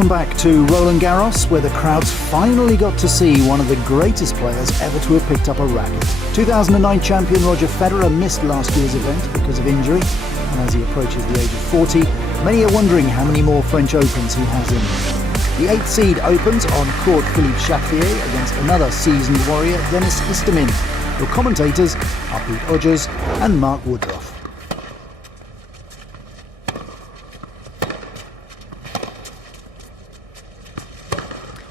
Welcome back to Roland-Garros, where the crowds finally got to see one of the greatest players ever to have picked up a racket. 2009 champion Roger Federer missed last year's event because of injury, and as he approaches the age of 40, many are wondering how many more French Opens he has in him. The 8th seed opens on court Philippe Chatrier against another seasoned warrior, Denis Istomin. Your commentators are Pete Odgers and Mark Woodruff.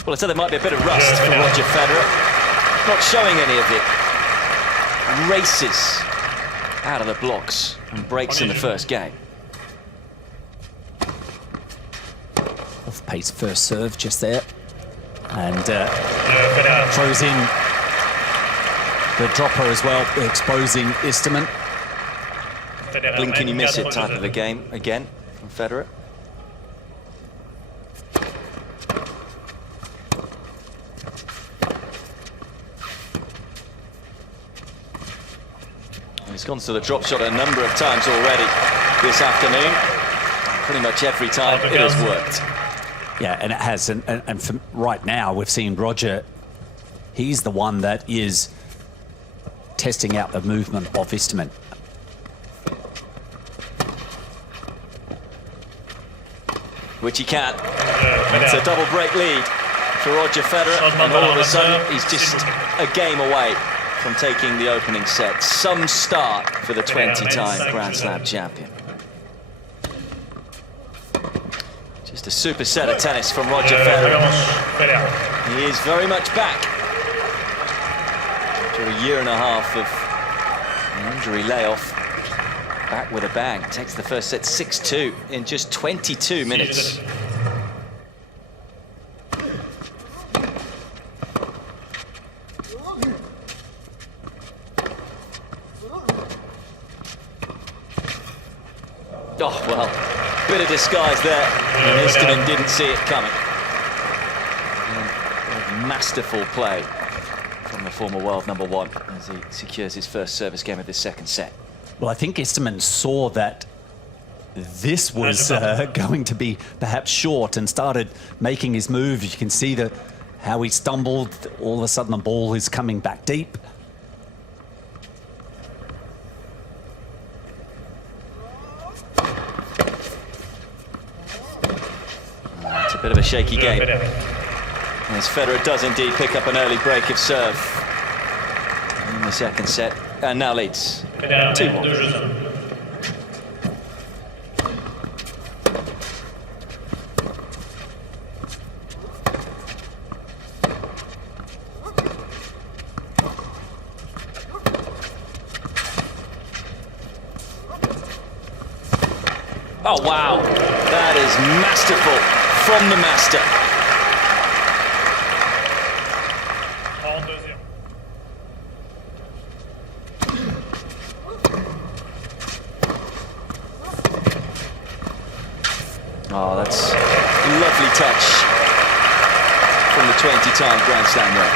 Well, I said there might be a bit of rust for Roger Federer. Not showing any of it. Races out of the blocks and breaks in the first game. Off-pace first serve just there. And throws in the dropper as well, exposing Istomin. Blink and you miss it type of a game again from Federer. He's gone to the drop shot a number of times already this afternoon. Pretty much every time it has worked. Yeah, and it has. And for right now, we've seen Roger. He's the one that is testing out the movement of Istomin. Which he can. It's a double break lead for Roger Federer, and all of a sudden he's just a game away from taking the opening set. Some start for the 20-time Grand Slam champion. Just a super set of tennis from Roger Federer. He is very much back after a year and a half of an injury layoff. Back with a bang. Takes the first set 6-2 in just 22 minutes. Oh, well, bit of disguise there, and Istomin didn't see it coming. And masterful play from the former world #1 as he secures his first service game of this second set. Well, I think Istomin saw that this was going to be perhaps short and started making his move. You can see how he stumbled. All of a sudden, the ball is coming back deep. It's a bit of a shaky game, as Federer does indeed pick up an early break of serve in the second set, and now leads 2-1. Oh wow, that is masterful from the master. Oh, that's a lovely touch from the 20-time Grand Slam winner.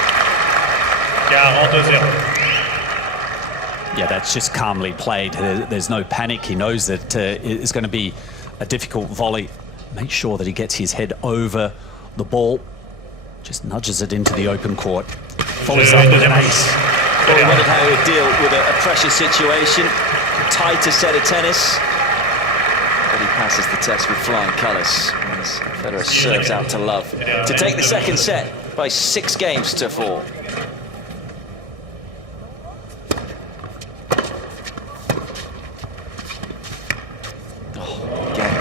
Yeah, that's just calmly played. There's no panic. He knows that it's going to be a difficult volley. Make sure that he gets his head over the ball. Just nudges it into the open court. Follows up with an ace. Well, he wondered how he would deal with a pressure situation. Tighter set of tennis. But he passes the test with flying colours as Federer serves out to love to take the second set by 6 games to 4. Oh, again,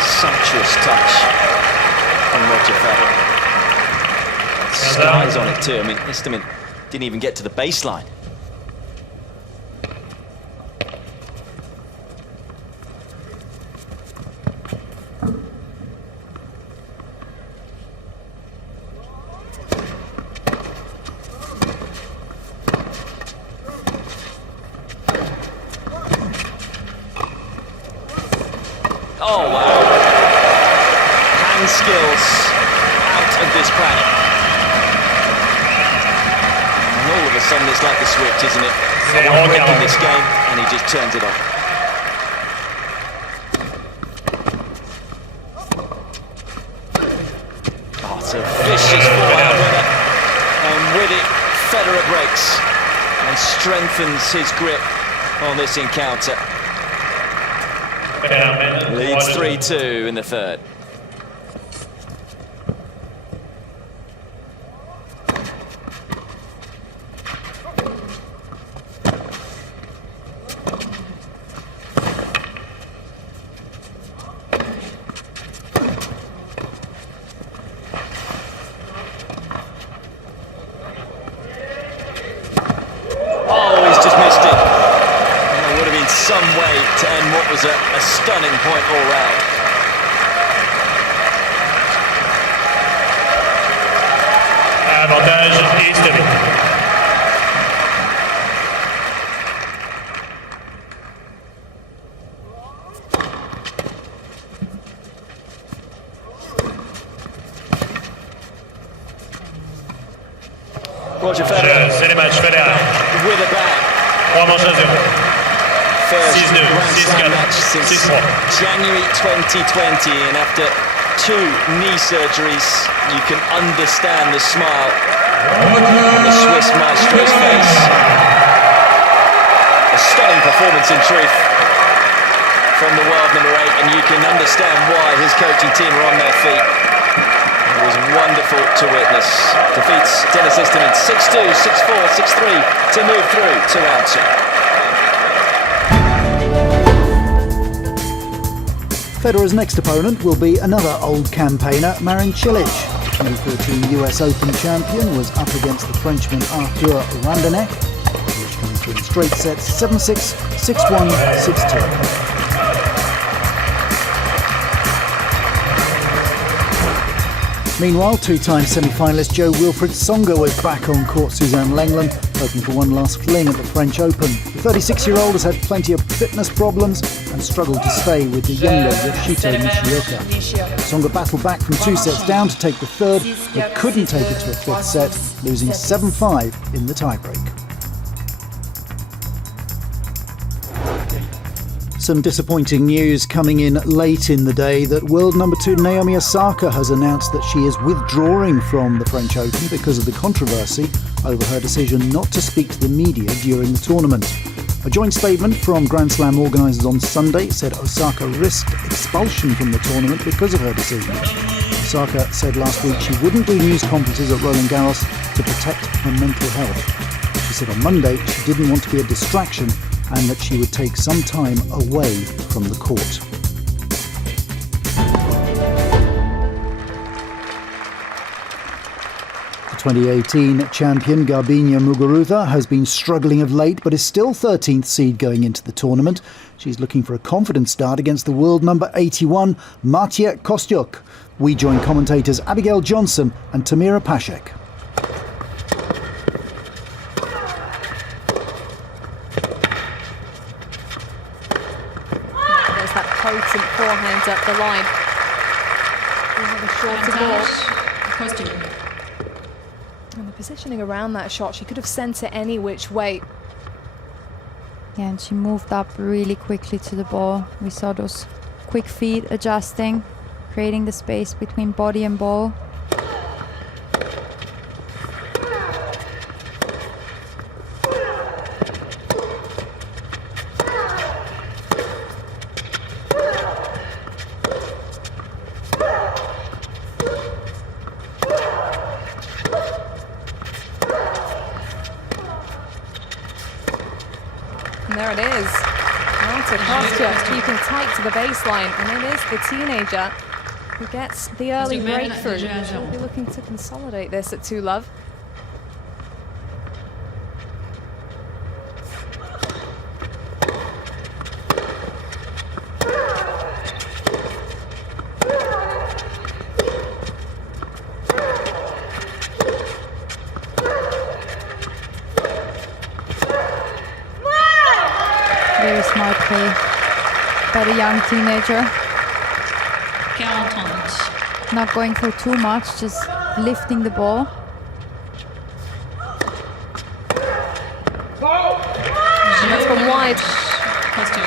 sumptuous touch from Roger Federer. Skies on it too. I mean, Istomin didn't even get to the baseline. Oh, wow. Hand skills out of this planet. And all of a sudden it's like a switch, isn't it? I want to break in this game, and he just turns it off. Federer breaks and strengthens his grip on this encounter. Leads 3-2 in the third. Some way to end what was a stunning point all round. Avantage Easterly. Roger Federer C'est les matchs Federer. with a bang. 3 manches à 0. First 6-2, Grand Slam 6-4, match since 6-3. January 2020, and after 2 knee surgeries, you can understand the smile on the Swiss maestro's face. A stunning performance in truth from the world number 8, and you can understand why his coaching team are on their feet. It was wonderful to witness. Defeats Dennis Istomin 6-2, 6-4, 6-3 to move through to round 2. Federer's next opponent will be another old campaigner, Marin Cilic. 2014 US Open champion was up against the Frenchman Arthur Rinderknecht, which came through in straight sets 7-6, 6-1, 6-2. Meanwhile, two-time semi-finalist Jo-Wilfried Tsonga was back on court Suzanne Lenglen, hoping for one last fling at the French Open. The 36-year-old has had plenty of fitness problems and struggled to stay with the younger Yoshito Nishioka. Tsonga battled back from 2 sets down to take the third, but couldn't take it to a 5th set, losing 7-5 in the tiebreak. Some disappointing news coming in late in the day that world number 2 Naomi Osaka has announced that she is withdrawing from the French Open because of the controversy over her decision not to speak to the media during the tournament. A joint statement from Grand Slam organisers on Sunday said Osaka risked expulsion from the tournament because of her decision. Osaka said last week she wouldn't do news conferences at 롤랑가로스 to protect her mental health. She said on Monday she didn't want to be a distraction and that she would take some time away from the court. The 2018 champion Garbiñe Muguruza has been struggling of late but is still 13th seed going into the tournament. She's looking for a confident start against the world number 81 Martia Kostyuk. We join commentators Abigail Johnson and Tamira Paszek. Potent forehand up the line. We have a shorter ball. And the positioning around that shot, she could have sent it any which way. Yeah, and she moved up really quickly to the ball. We saw those quick feet adjusting, creating the space between body and ball. And there it is. Marta Kostyuk keeping tight to the baseline. And it is the teenager who gets the early breakthrough. She'll be looking to consolidate this at 2-love. Very smart play by the young teenager. Not going for too much, just lifting the ball. And that's gone wide.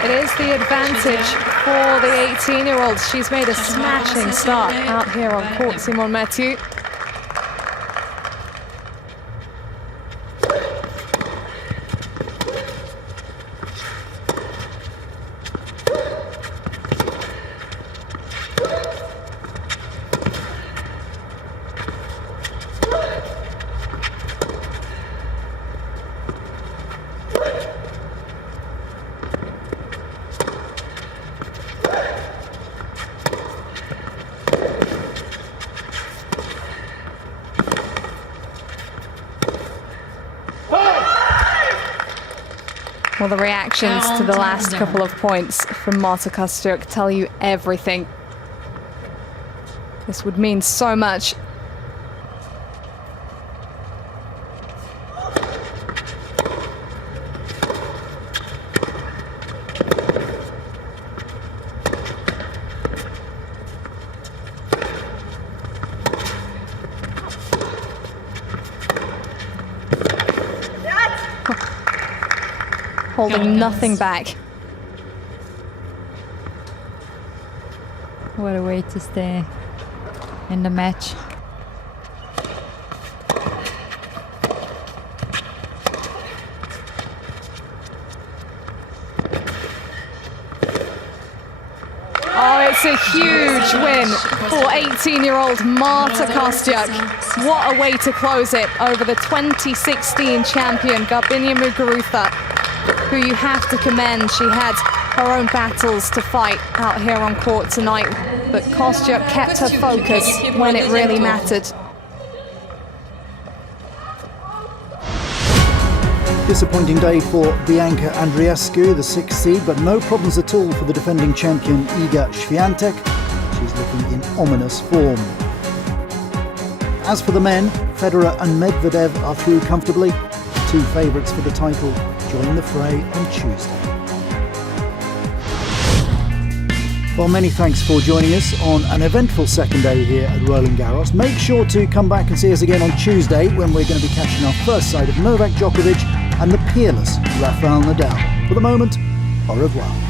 It is the advantage for the 18-year-old. She's made a smashing start out here on court, Simone Mathieu. Well, the reactions to the last couple of points from Marta Kostyuk tell you everything. This would mean so much. Holding nothing back. What a way to stay in the match. Oh, it's a huge win for 18-year-old Marta Kostyuk. What a way to close it over the 2016 champion, Garbiņa Muguruza, who you have to commend. She had her own battles to fight out here on court tonight, but Kostyuk kept her focus when it really mattered. Disappointing day for Bianca Andreescu, the 6th seed, but no problems at all for the defending champion Iga Świątek. She's looking in ominous form. As for the men, Federer and Medvedev are through comfortably. Two favourites for the title join the fray on Tuesday. Well, many thanks for joining us on an eventful second day here at 롤랑가로스. Make sure to come back and see us again on Tuesday when we're going to be catching our first sight of Novak Djokovic and the peerless Rafael Nadal. For the moment, au revoir.